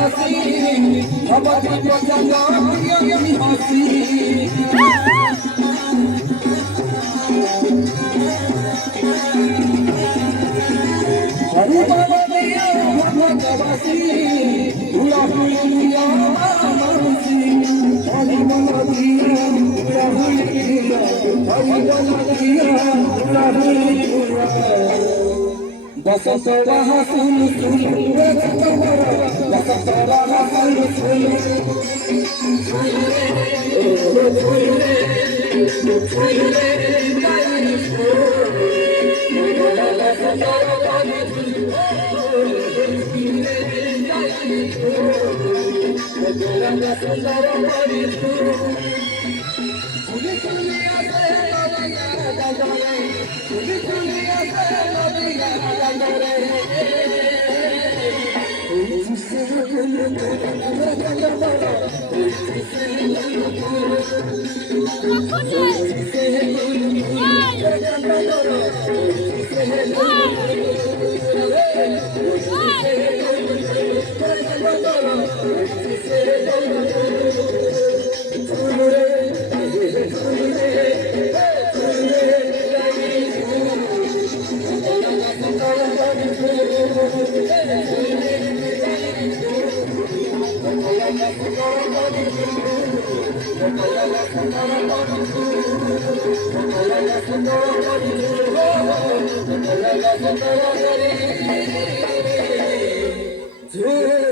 हसी हमारी बचना की हसी हरी बाबा दिया भगवत वासी हुआ हुआ मानसी हरी बाबा दिया हुआ हुआ हरी बाबा दिया हुआ हुआ बसंत रहा सुन सुन बसंत रहा सुन सुन Yeah.